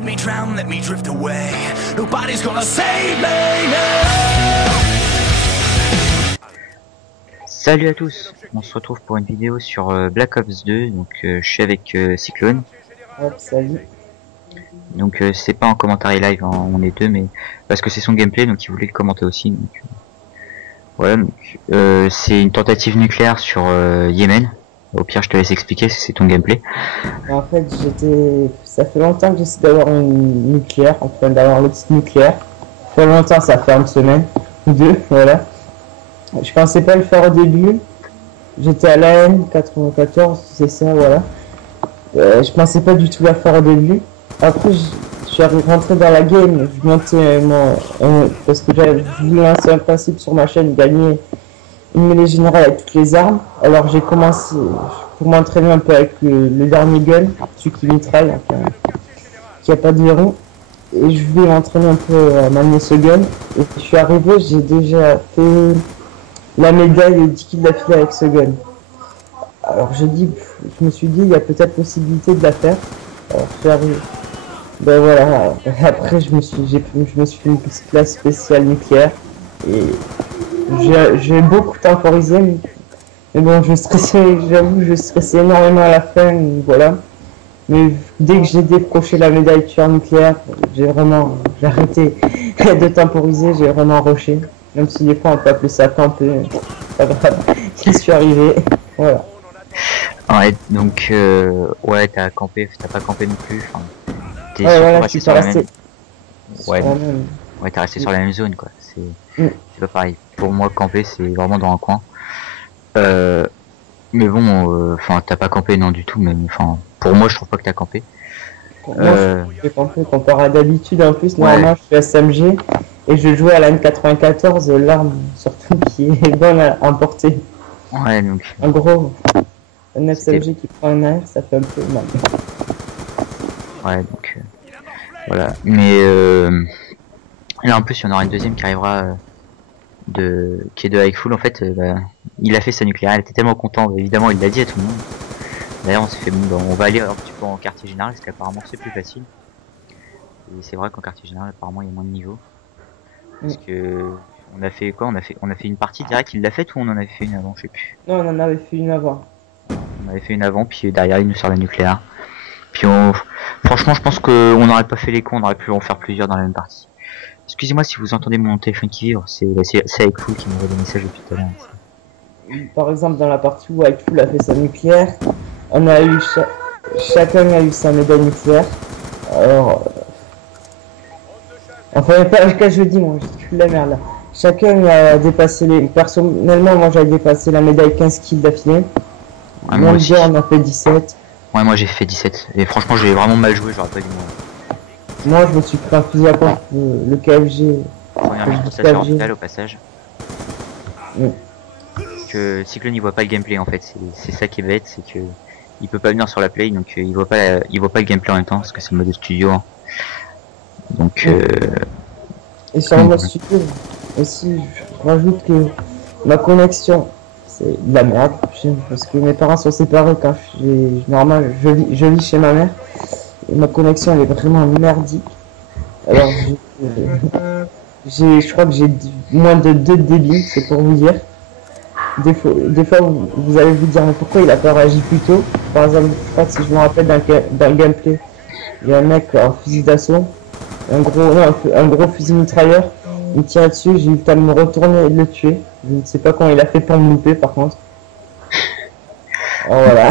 Me drown, let me drift away. Nobody's gonna save me now. Salut à tous, on se retrouve pour une vidéo sur Black Ops 2, donc je suis avec Cyclone. Hop, salut. Donc c'est pas en commentaire live, hein, on est deux, mais parce que c'est son gameplay, donc il voulait le commenter aussi. Donc, voilà, donc c'est une tentative nucléaire sur Yémen. Au pire, je te laisse expliquer si c'est ton gameplay. En fait, ça fait longtemps que j'essaie d'avoir une nucléaire, enfin d'avoir le petit nucléaire. Ça fait longtemps, ça fait une semaine ou deux, voilà. Je pensais pas le faire au début. J'étais à l'AN 94, c'est ça, voilà. Je pensais pas du tout la faire au début. Après, je suis rentré dans la game, je montais parce que j'avais voulu lancer un principe sur ma chaîne, gagner une mêlée générale avec toutes les armes. Alors j'ai commencé pour m'entraîner un peu avec le dernier gun, celui qui mitraille, enfin, qui a pas de verrou. Et je vais m'entraîner un peu à manier ce gun. Et je suis arrivé, j'ai déjà fait la médaille et 10 kills d'affilée avec ce gun. Alors je me suis dit, il y a peut-être possibilité de la faire. Alors je suis arrivé. Ben voilà, après je me suis fait une petite classe spéciale nucléaire. Et j'ai beaucoup temporisé, mais bon, je stressais, j'avoue, je stressais énormément à la fin, voilà. Mais dès que j'ai décroché la médaille tueur nucléaire, j'ai arrêté de temporiser, j'ai vraiment rushé. Même si des fois on peut appeler ça camper, pas grave, j'y suis arrivé, voilà. Ouais, donc ouais, t'as pas campé non plus. Enfin, t'es Ouais, surtout voilà, resté je suis sur la resté. même. Ouais, Sur la même. ouais, t'es resté sur la même zone, quoi. Mm. C'est pas pareil. Pour moi, camper, c'est vraiment dans un coin. Mais bon, enfin, t'as pas campé non du tout, mais enfin, pour moi, je trouve pas que t'as campé. Moi, je fais campé comparé à d'habitude. En plus, normalement, je suis SMG et je jouais à la M94, l'arme surtout qui est bonne à emporter. Ouais, donc. En gros, un SMG qui prend un air, ça fait un peu mal. Ouais, donc voilà. Mais là, en plus, il y en aura une deuxième qui arrivera qui est de High Full. En fait, bah, il a fait sa nucléaire. Il était tellement content. Évidemment, il l'a dit à tout le monde. D'ailleurs, on s'est fait bon, bah, on va aller un petit peu en quartier général parce qu'apparemment c'est plus facile. Et c'est vrai qu'en quartier général, apparemment, il y a moins de niveaux. Parce que on a fait quoi? On a fait une partie directe. Il l'a faite ou on en avait fait une avant? Je sais plus. Non, on en avait fait une avant. On avait fait une avant, puis derrière il nous sort la nucléaire. Puis franchement, je pense qu'on n'aurait pas fait les cons, on aurait pu en faire plusieurs dans la même partie. Excusez-moi si vous entendez mon téléphone qui vibre, c'est avec vous qui m'envoie des messages depuis tout à l'heure. Par exemple, dans la partie où Whitefull a fait sa nucléaire, on a eu chacun a eu sa médaille nucléaire. Alors, enfin, pas cas je dis, moi, je suis la merde là. Chacun a dépassé les. Personnellement, moi j'avais dépassé la médaille 15 kills d'affilée. Ouais, moi aussi. On a fait 17. Ouais, moi j'ai fait 17. Et franchement, j'ai vraiment mal joué, j'aurais pas dû moi, je me suis pris un fusil à pompe, le KFG. Première illustration orbital au passage. Que Cyclone il voit pas le gameplay en fait, c'est ça qui est bête, c'est que il peut pas venir sur la play, donc il voit pas le gameplay en même temps parce que c'est le mode studio. Hein. Donc et sur le mode studio aussi, je rajoute que ma connexion c'est de la merde parce que mes parents sont séparés quand normalement je vis chez ma mère et ma connexion elle est vraiment merdique. Alors je crois que j'ai moins de 2 débits, c'est pour vous dire. Des fois vous allez vous dire mais pourquoi il a pas réagi plus tôt. Par exemple, je crois que si je me rappelle dans le gameplay, il y a un mec en fusil d'assaut, un gros fusil mitrailleur, il me tirait dessus, j'ai eu le temps de me retourner et de le tuer. Je ne sais pas comment il a fait pour me louper par contre. Alors, voilà.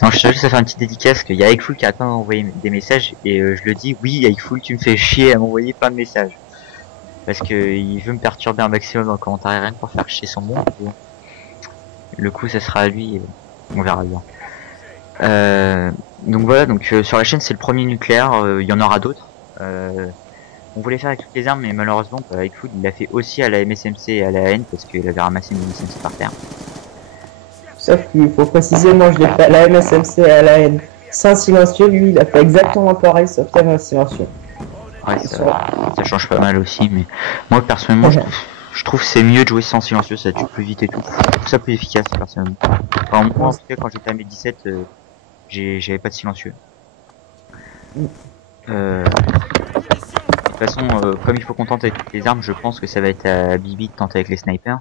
Non, je tiens juste à faire une petite dédicace qu'il y a Aikful qui a atteint d'envoyer des messages et je le dis, oui Aikful tu me fais chier à m'envoyer plein de messages. Parce que il veut me perturber un maximum dans le commentaire RN pour faire chier son monde. Le coup ça sera à lui, et on verra bien. Donc voilà, donc sur la chaîne c'est le premier nucléaire, il y en aura d'autres. On voulait faire avec toutes les armes mais malheureusement avec Food il l'a fait aussi à la MSMC et à la AN parce qu'il avait ramassé une MSMC par terre. Sauf qu'il faut préciser, moi je l'ai fait à la MSMC et à la N sans silencieux, lui il a fait exactement pareil sauf qu'il y avait un silencieux. Ouais, ça change pas mal aussi, mais moi personnellement je trouve c'est mieux de jouer sans silencieux, ça tue plus vite et tout. Je trouve ça plus efficace personnellement. Enfin, moi en tout cas quand j'étais à mes 17, j'avais pas de silencieux. De toute façon, comme il faut qu'on tente avec toutes les armes, je pense que ça va être à Bibi de tenter avec les snipers.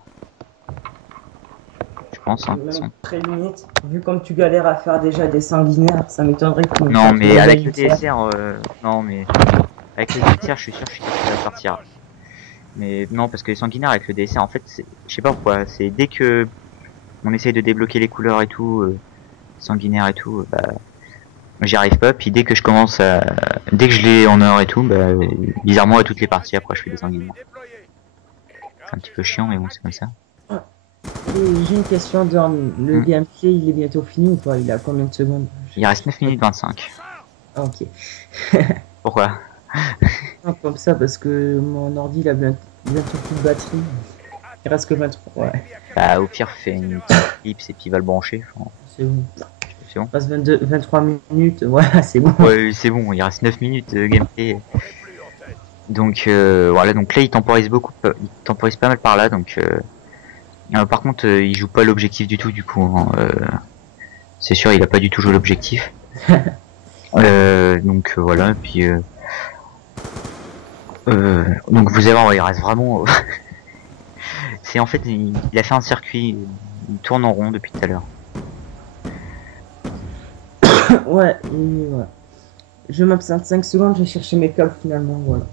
Je pense, hein, de toute Même façon. très limite, vu comme tu galères à faire déjà des sanguinaires, ça m'étonnerait que Non, mais avec le DSR, non, mais avec le DSR, je suis sûr que ça va partir. Mais non, parce que les sanguinaires avec le DSR, en fait, je sais pas pourquoi, c'est dès que on essaye de débloquer les couleurs et tout, sanguinaire et tout, bah, j'y arrive pas. Puis dès que je commence à, dès que je l'ai en or et tout, bah, bizarrement à toutes les parties, après je fais des sanguinaires. C'est un petit peu chiant, mais bon, c'est comme ça. Et j'ai une question, dans le gameplay, il est bientôt fini ou pas? Il a combien de secondes? Il reste 9 minutes 25. Ah, ok. Pourquoi? Non, comme ça, parce que mon ordi il a bientôt plus de batterie. Il reste que 23, ouais. Bah, au pire, fais une petite clips et puis va le brancher. Enfin, C'est bon. c'est bon. On passe 23 minutes, voilà, c'est bon. Ouais, c'est bon, il reste 9 minutes de gameplay. Donc voilà, donc là il temporise beaucoup, il temporise pas mal par là, donc par contre il joue pas l'objectif du tout du coup, hein, c'est sûr il a pas du tout joué l'objectif. Donc voilà, puis donc vous allez voir, il reste vraiment c'est en fait il a fait un circuit, il tourne en rond depuis tout à l'heure. Ouais, et voilà. Je m'absente 5 secondes, je vais chercher mes câbles finalement, voilà.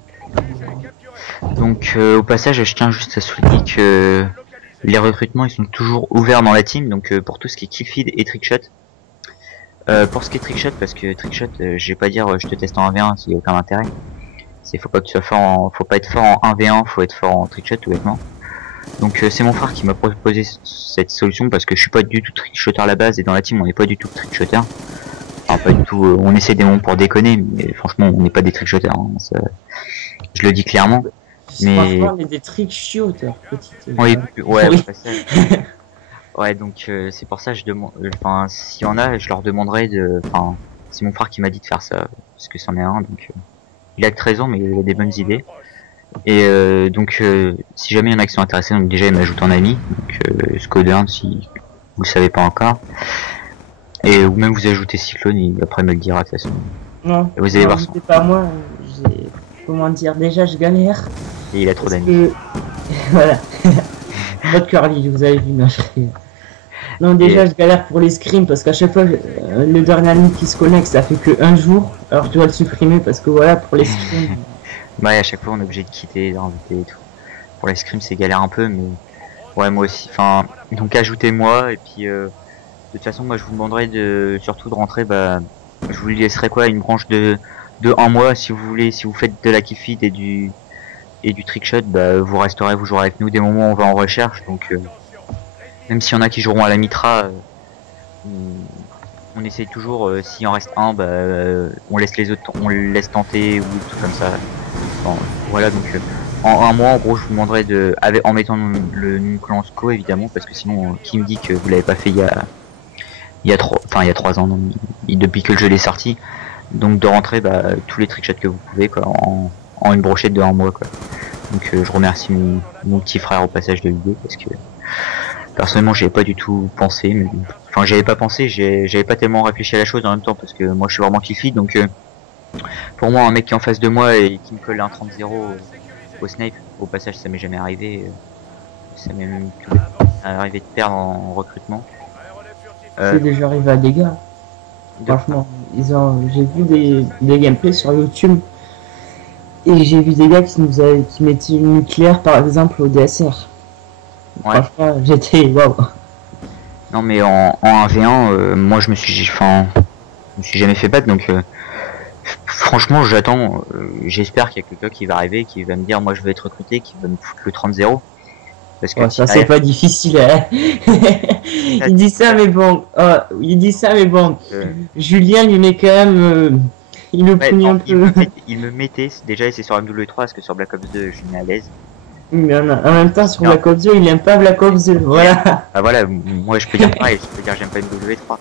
Donc au passage je tiens juste à souligner que les recrutements ils sont toujours ouverts dans la team, donc pour tout ce qui est killfeed et trickshot. Pour ce qui est trickshot, parce que trickshot, je vais pas dire je te teste en 1v1, s'il y a aucun intérêt. Faut pas que tu sois fort en, faut pas être fort en 1v1, faut être fort en trickshot tout bêtement. Donc c'est mon frère qui m'a proposé cette solution parce que je suis pas du tout trickshotter à la base et dans la team on n'est pas du tout trickshotter. Enfin pas du tout, on essaie des moments pour déconner, mais franchement on n'est pas des trickshotters, hein, je le dis clairement. Mais franchement, on est des trickshooters, petite. oui, ouais, oui. ouais, donc c'est pour ça que je demande, enfin s'il y en a, je leur demanderai de, enfin c'est mon frère qui m'a dit de faire ça parce que c'en est un, donc il a que 13 ans mais il a des bonnes idées. Et donc si jamais il y en a qui sont intéressés, donc déjà il m'ajoute en ami, donc Scodern si vous le savez pas encore, et ou même vous ajoutez Cyclone, et après il me le dira de toute façon. Non, Et vous allez voir c'est pas moi, comment dire, déjà je galère. Et il a trop d'amis. Que... voilà. Votre curly, vous avez vu, non, non, déjà je galère pour les scrims parce qu'à chaque fois le dernier ami qui se connecte ça fait que un jour, alors je dois le supprimer parce que voilà pour les scrims. Ouais, à chaque fois on est obligé de quitter, d'inviter et tout. Pour les scrims c'est galère un peu, mais ouais moi aussi. Enfin, donc ajoutez-moi et puis de toute façon moi je vous demanderai de surtout de rentrer, bah je vous laisserai quoi, une branche de 1 mois si vous voulez, si vous faites de la killfeed et du trickshot, bah vous resterez, vous jouerez avec nous des moments où on va en recherche, donc même s'il y en a qui joueront à la mitra, on essaye toujours, s'il en reste un, bah on laisse les autres, on le laisse tenter ou tout comme ça. Bon, voilà, donc en 1 mois en gros je vous demanderai de, en mettant le nom Clansco évidemment, parce que sinon qui me dit que vous l'avez pas fait il y a 3 ans, non, depuis que le jeu est sorti, donc de rentrer bah, tous les trickshots que vous pouvez quoi, en une brochette de 1 mois quoi. Donc je remercie mon petit frère au passage de l'idée parce que personnellement j'y avais pas du tout pensé, mais enfin j'avais pas pensé, j'avais pas tellement réfléchi à la chose en même temps parce que moi je suis vraiment kiffy, donc pour moi un mec qui est en face de moi et qui me colle un 30-0 au snipe, au passage ça m'est jamais arrivé, ça m'est même arrivé de perdre en recrutement. C'est déjà arrivé à des gars. Franchement, j'ai vu des gameplays sur YouTube et j'ai vu des gars qui mettaient une nucléaire par exemple au DSR. Ouais. Franchement, j'étais waouh. Non mais en 1v1, moi je me suis jamais fait battre, donc franchement j'attends, j'espère qu'il y a quelqu'un qui va arriver, qui va me dire moi je veux être recruté, qui va me foutre le 30-0. Parce que ça c'est pas difficile, hein. Il dit ça mais bon, Julien lui met quand même, il le punit un peu. Il me mettait, déjà c'est sur MW3 parce que sur Black Ops 2 je suis mis à l'aise. Mais en même temps sur Black Ops 2 il aime pas Black Ops 2, voilà. Ah voilà, moi je peux dire pareil, je peux dire j'aime pas MW3.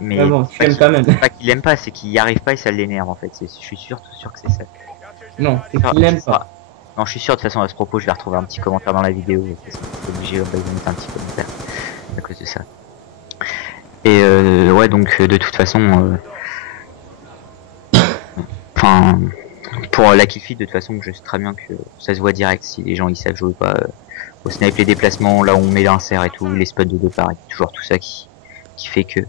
Mais bon, tu aimes quand même. C'est pas qu'il aime pas, c'est qu'il y arrive pas et ça l'énerve en fait, je suis sûr que c'est ça. Non, c'est qu'il aime pas. Non, je suis sûr de toute façon à ce propos je vais retrouver un petit commentaire dans la vidéo, c'est obligé de mettre un petit commentaire à cause de ça. Et ouais donc de toute façon enfin, pour la kill feed, de toute façon, je sais très bien que ça se voit direct si les gens ils savent jouer ou pas. Au snipe, les déplacements, là où on met l'insert et tout, les spots de départ, et toujours tout ça qui fait que.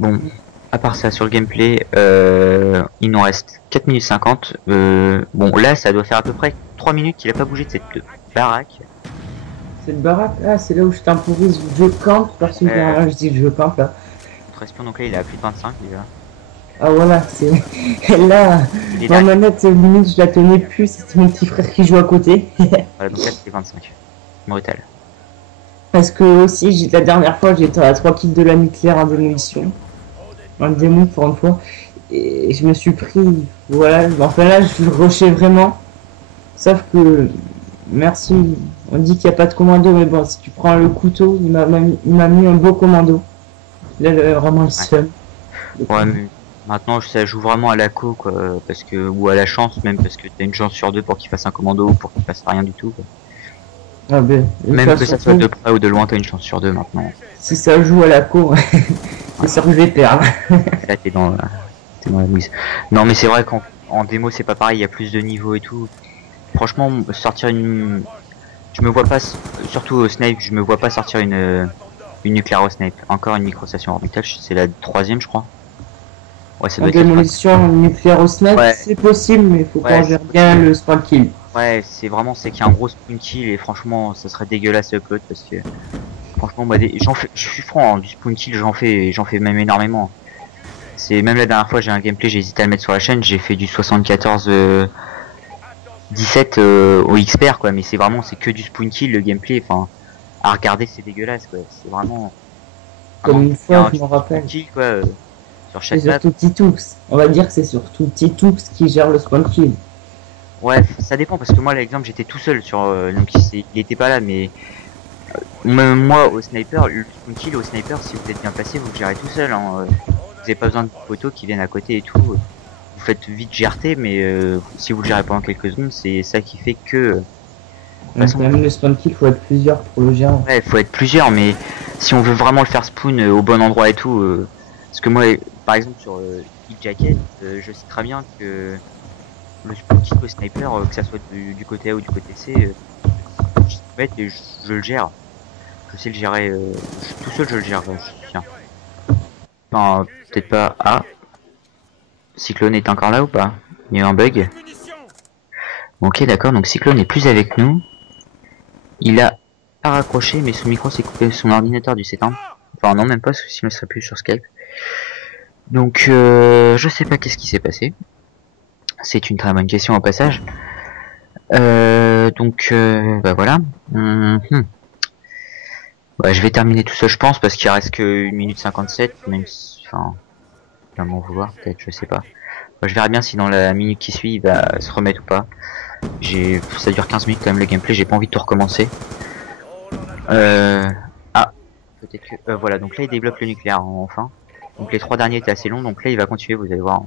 Bon, à part ça, sur le gameplay, il nous reste 4 minutes 50. Bon, là, ça doit faire à peu près 3 minutes qu'il a pas bougé de cette baraque. Cette baraque, ah, c'est là où je temporise, je campe, personne ne rien, je dis que je campe là. Notre espion, donc là, il est à plus de 25 déjà. Ah voilà, c'est là, ma manette limite je la tenais plus, c'était mon petit frère qui joue à côté. Voilà, donc là, c'était 25. Brutal. Parce que aussi, la dernière fois, j'étais à 3 kills de la nucléaire en démolition. En démo pour une fois. Et je me suis pris, voilà, enfin là, je rushais vraiment. Sauf que, merci, on dit qu'il n'y a pas de commando, mais bon, si tu prends le couteau, il m'a mis un beau commando. Là, vraiment, il se Ouais, mais maintenant, ça joue vraiment à la co, quoi, parce que, ou à la chance, même, parce que t'as une chance sur deux pour qu'il fasse un commando ou pour qu'il fasse rien du tout, quoi. Ah ben, même que ça soit de près ou de loin, t'as une chance sur deux maintenant. Si ça joue à la co, c'est sûr que je vais perdre. Là, t'es dans la mise. Non, mais c'est vrai qu'en démo, c'est pas pareil, il y a plus de niveaux et tout. Franchement, sortir une... Je me vois pas, surtout au snipe, je me vois pas sortir une nucléaire au snipe. Encore une micro-station orbitale, c'est la 3ème, je crois. Ouais, ça doit être démolition nucléaire au snipe, ouais. C'est possible, mais il faut qu'on gère bien le spawn kill. Ouais, c'est vraiment, c'est qu'il y a un gros spawn kill et franchement, ça serait dégueulasse upload parce que franchement, moi, j'en fais, je suis franc, hein, du spawn kill, j'en fais même énormément. C'est même la dernière fois, j'ai un gameplay, j'ai hésité à le mettre sur la chaîne, j'ai fait du 74 17 au XPR quoi, mais c'est vraiment, c'est que du spawn kill le gameplay, enfin, à regarder c'est dégueulasse quoi, c'est vraiment. Comme une fois, je me rappelle. Kill, quoi, sur chaque c'est surtout Titoux, on va dire que c'est surtout Titoux qui gère le spawn kill. Ouais, ça dépend parce que moi, l'exemple, j'étais tout seul sur, donc il était pas là, mais même moi au sniper, le spawn kill au sniper, si vous êtes bien placé, vous le gérez tout seul. Hein, vous avez pas besoin de poteaux qui viennent à côté et tout. Vous faites vite GRT, mais si vous le gérez pendant quelques secondes, c'est ça qui fait que. Même le spawn kill, faut être plusieurs pour le gérer. Ouais, faut être plusieurs, mais si on veut vraiment le faire spawn au bon endroit et tout, parce que moi, par exemple sur Hit Jacket, je sais très bien que le spawn kill au sniper, que ça soit du côté A ou du côté C, je bête et je le gère. Je sais le gérer, tout seul je le gère, tiens. Enfin, peut-être pas. Ah, Cyclone est encore là ou pas? Il y a eu un bug. Ok, d'accord, donc Cyclone n'est plus avec nous. Il a pas raccroché, mais son micro s'est coupé, son ordinateur dû s'éteindre. Enfin non, même pas, parce que sinon il serait plus sur Skype. Donc je sais pas qu'est-ce qui s'est passé. C'est une très bonne question au passage. Donc bah voilà. Ouais, je vais terminer tout ça je pense parce qu'il reste que 1 minute 57, même si, enfin, va m'en vouloir peut-être, je sais pas. Bah, je verrai bien si dans la minute qui suit il va se remettre ou pas. Ça dure 15 minutes quand même le gameplay, j'ai pas envie de tout recommencer. Ah, peut-être que voilà, donc là il débloque le nucléaire enfin. Donc les 3 derniers étaient assez longs, donc là il va continuer, vous allez voir.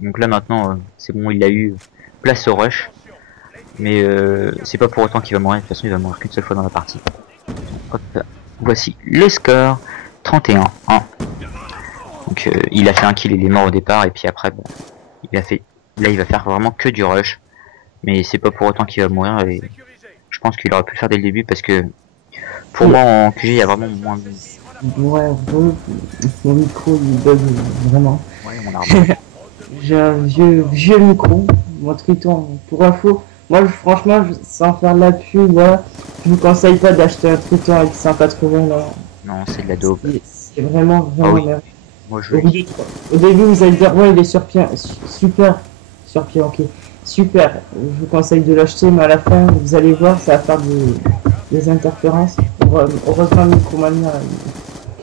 Donc là maintenant c'est bon, il a eu place au rush. Mais c'est pas pour autant qu'il va mourir, de toute façon il va mourir qu'une seule fois dans la partie. Hop, voici le score, 31-1. Donc il a fait un kill, il est mort au départ, et puis après bah, il va faire vraiment que du rush. Mais c'est pas pour autant qu'il va mourir, et je pense qu'il aurait pu le faire dès le début, parce que pour moi en QG il y a vraiment moins de... Ouais, mon micro il bug vraiment. Ouais, mon arbre. J'ai un vieux micro, mon Triton, pour info. Moi, franchement, sans faire de la pub, voilà, je vous conseille pas d'acheter un Triton avec 180 là. Non, c'est de la dope. C'est vraiment merde. Moi, je... Au début, vous allez dire, ouais, il est sur pied, super, sur pied, ok, super. Je vous conseille de l'acheter, mais à la fin, vous allez voir, ça va faire des interférences. Heureusement, Micromania,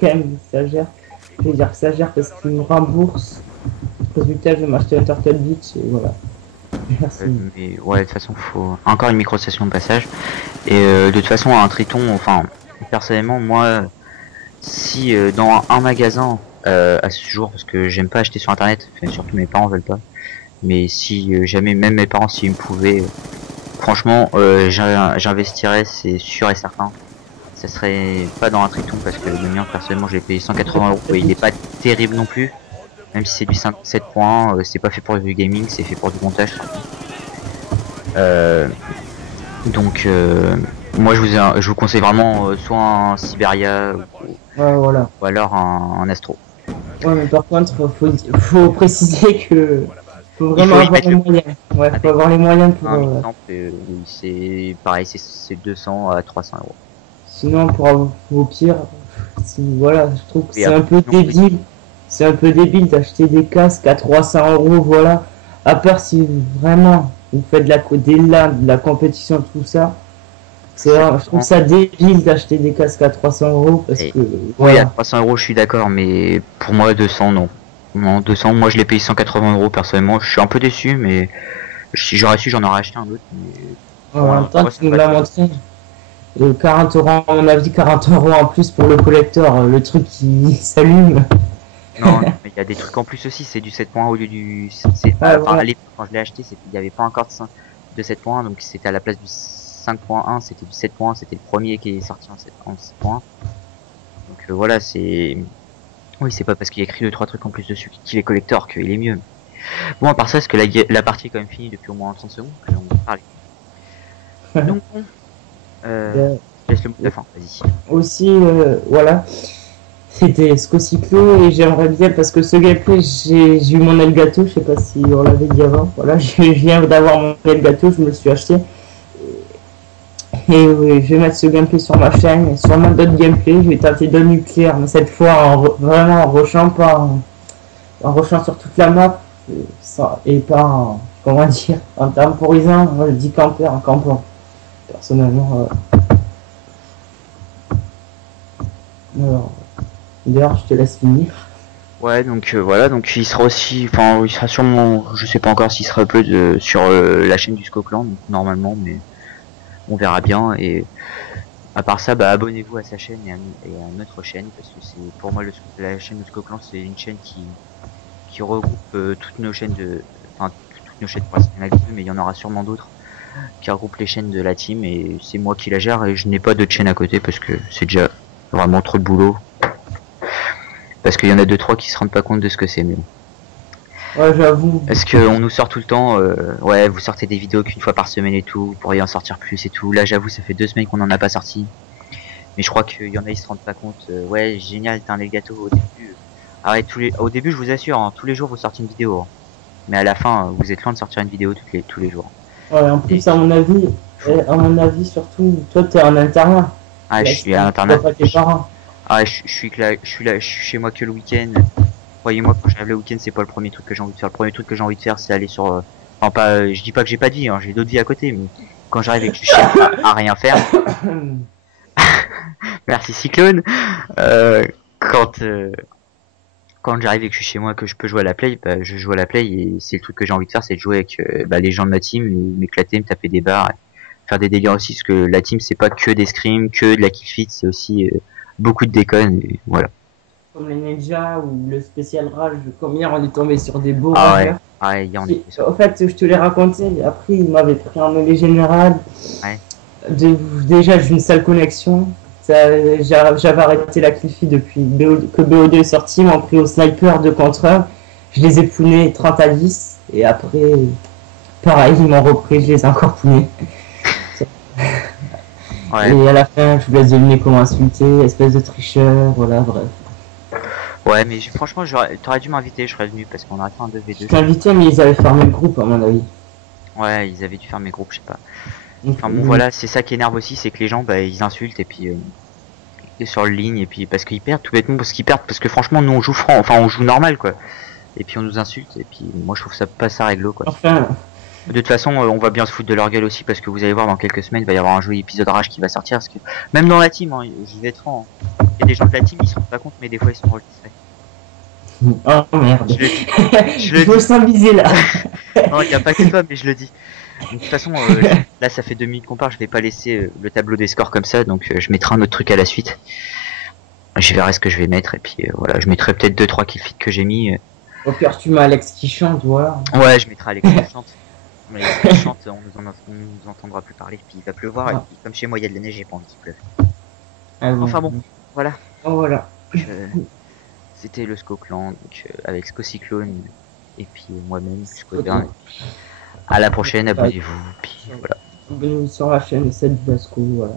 quand même, ça gère. Je vais dire que ça gère parce qu'il me rembourse. Résultat, je vais m'acheter un Turtle Beach et voilà. Merci. Mais ouais, de toute façon, faut encore une micro-station de passage. Et de toute façon, un Triton, enfin, personnellement, moi, si dans un magasin à ce jour, parce que j'aime pas acheter sur internet, enfin, surtout mes parents veulent pas, mais si jamais, même mes parents, s'ils me pouvaient, franchement, j'investirais, c'est sûr et certain. Ça serait pas dans un Triton parce que le mien, personnellement, j'ai payé 180 € et il est pas terrible non plus. Même si c'est du 5, 7.1, c'est pas fait pour du gaming, c'est fait pour du montage. Donc moi je vous conseille vraiment soit un Siberia Ouais, voilà. ou alors un Astro. Ouais, mais par contre, faut préciser que faut vraiment y avoir mettre les le moyens. Ouais, faut avoir les moyens pour. un exemple, oui, c'est pareil, c'est 200 à 300 euros. Sinon, au pire, voilà, je trouve que Et c'est un après, peu non, oui. débile. C'est un peu débile d'acheter des casques à 300 euros, voilà. À part si vraiment vous faites des LAN, de la compétition, tout ça. Je trouve ça débile d'acheter des casques à 300 euros parce Et, que, oui, à voilà. 300 euros, je suis d'accord, mais pour moi, 200, non. Non, 200, moi je l'ai payé 180 euros personnellement. Je suis un peu déçu, mais si j'aurais su, j'en aurais acheté un autre. Mais En pour même temps, moi, tu c'est nous pas l'as très. montré. 40 euros, à mon avis, 40 euros en plus pour le collector, le truc qui s'allume. Non, non, mais il y a des trucs en plus aussi, c'est du 7.1 au lieu du. Ouais, Enfin, à voilà. l'époque, quand je l'ai acheté, il n'y avait pas encore de 7.1, donc c'était à la place du 5.1, c'était du 7.1, c'était le premier qui est sorti en 7.1. Donc voilà, c'est. Oui, c'est pas parce qu'il y a écrit 2-3 trucs en plus dessus qu'il est collector qu'il est mieux. Bon, à part ça, est-ce que la partie est quand même finie depuis au moins 30 secondes que on parle. Donc, bon, Euh, je laisse le mot de la fin, vas-y. Aussi, voilà, c'était Scocyclo et j'aimerais bien, parce que ce gameplay, j'ai eu mon Elgato, je sais pas si on l'avait dit avant, voilà, je viens d'avoir mon Elgato, je me le suis acheté. Et oui, je vais mettre ce gameplay sur ma chaîne et sûrement d'autres gameplays, je vais tenter d'autres nucléaires, mais cette fois vraiment en rushant, pas en rushant sur toute la map, et pas en, comment dire, en temporisant, moi je dis camper, en campant, personnellement. Alors, d'ailleurs, je te laisse finir. Ouais, donc voilà, donc il sera aussi, enfin, il sera sûrement, je sais pas encore s'il sera upload sur la chaîne du Scoclan, donc normalement, mais on verra bien. Et à part ça, bah abonnez-vous à sa chaîne et à notre chaîne, parce que c'est pour moi la chaîne du Scoclan, c'est une chaîne qui regroupe toutes nos chaînes enfin toutes nos chaînes, il y en a que deux, mais il y en aura sûrement d'autres qui regroupent les chaînes de la team, et c'est moi qui la gère, et je n'ai pas d'autres chaînes à côté parce que c'est déjà vraiment trop de boulot, parce qu'il y en a deux trois qui se rendent pas compte de ce que c'est. Mais bon. Ouais, j'avoue. Est-ce qu'on nous sort tout le temps ouais, vous sortez des vidéos qu'une fois par semaine et tout, vous pourriez en sortir plus et tout. Là, j'avoue, ça fait 2 semaines qu'on en a pas sorti. Mais je crois qu'il y en a, ils se rendent pas compte. Ouais, génial, t'as un les gâteaux au début. Ah ouais, au début, je vous assure, hein, tous les jours, vous sortez une vidéo. Hein. Mais à la fin, vous êtes loin de sortir une vidéo tous les jours. Ouais, en Et plus, à mon avis, surtout, toi, t'es en internat. ah, je Là, suis à tu vois l'internat. pas tes parents. Ah, je suis là, je suis chez moi que le week-end. Croyez-moi, quand j'arrive le week-end, c'est pas le premier truc que j'ai envie de faire. Le premier truc que j'ai envie de faire, c'est aller sur. Enfin, pas. Je dis pas que j'ai pas de vie, hein, j'ai d'autres vies à côté, mais quand j'arrive et que je suis chez moi à rien faire. Merci Cyclone. Euh, quand quand j'arrive et que je suis chez moi, que je peux jouer à la play, bah, je joue à la play, et c'est le truc que j'ai envie de faire, c'est de jouer avec bah, les gens de ma team, m'éclater, me taper des barres, et faire des délires aussi, parce que la team c'est pas que des scrims, que de la kill feed, c'est aussi beaucoup de déconnes, et voilà. Comme les ninjas ou le spécial rage, comme hier, on est tombé sur des beaux Ah ouais, rageurs. ah ouais, hier on Qui, était sur. en fait, je te l'ai raconté, après, ils m'avaient pris en mêlée générale. Ouais. Déjà, j'ai une sale connexion. J'avais arrêté la Cliffy depuis que BO2 est sorti, ils m'ont pris au sniper 2 contre 1. Je les ai pounés 30 à 10. Et après, pareil, ils m'ont repris, je les ai encore pounés. Ouais. Et à la fin, je vous laisse deviner comment insulter, espèce de tricheur, voilà, bref. Ouais, mais franchement, t'aurais dû m'inviter, je serais venu, parce qu'on aurait fait un 2v2. Je t'ai invité, mais ils avaient fermé le groupe, à mon avis. Ouais, ils avaient dû faire mes groupes, je sais pas. Donc, Enfin bon, voilà, c'est ça qui énerve aussi, c'est que les gens, bah, ils insultent, et puis sur le ligne, et puis parce qu'ils perdent, tout bêtement, parce qu'ils perdent, parce que franchement, nous on joue franc, enfin on joue normal, quoi. Et puis on nous insulte, et puis moi je trouve ça pas ça réglo, quoi. enfin, De toute façon, on va bien se foutre de leur gueule aussi, parce que vous allez voir, dans quelques semaines, il va y avoir un joli épisode rage qui va sortir, parce que même dans la team, hein, je vais être franc, hein, il y a des gens de la team, ils se rendent pas compte, mais des fois ils sont trop discrets. oh merde. Je le dis. Je le Il faut dis. s'amuser là. Non, il n'y a pas que toi, mais je le dis. De toute façon, là ça fait 2 minutes qu'on part, je vais pas laisser le tableau des scores comme ça, donc je mettrai un autre truc à la suite. Je verrai ce que je vais mettre, et puis voilà, je mettrai peut-être 2-3 kill feed que j'ai mis. Au pire, tu mets Alex qui chante, voilà. Ouais, je mettrai Alex qui chante. Mais Alex qui chante, on nous entendra plus parler, puis il va pleuvoir, et Ah. puis comme chez moi il y a de la neige, j'ai pas envie qu'il pleuve. Ah bon. Enfin bon, voilà. Oh, voilà. Je- c'était le SCO Clan, donc, avec SCO Cyclone et puis moi-même, SCO Ok. Burn. À la prochaine, abonnez-vous, puis voilà. Abonnez-vous sur la chaîne de cette Basco, voilà.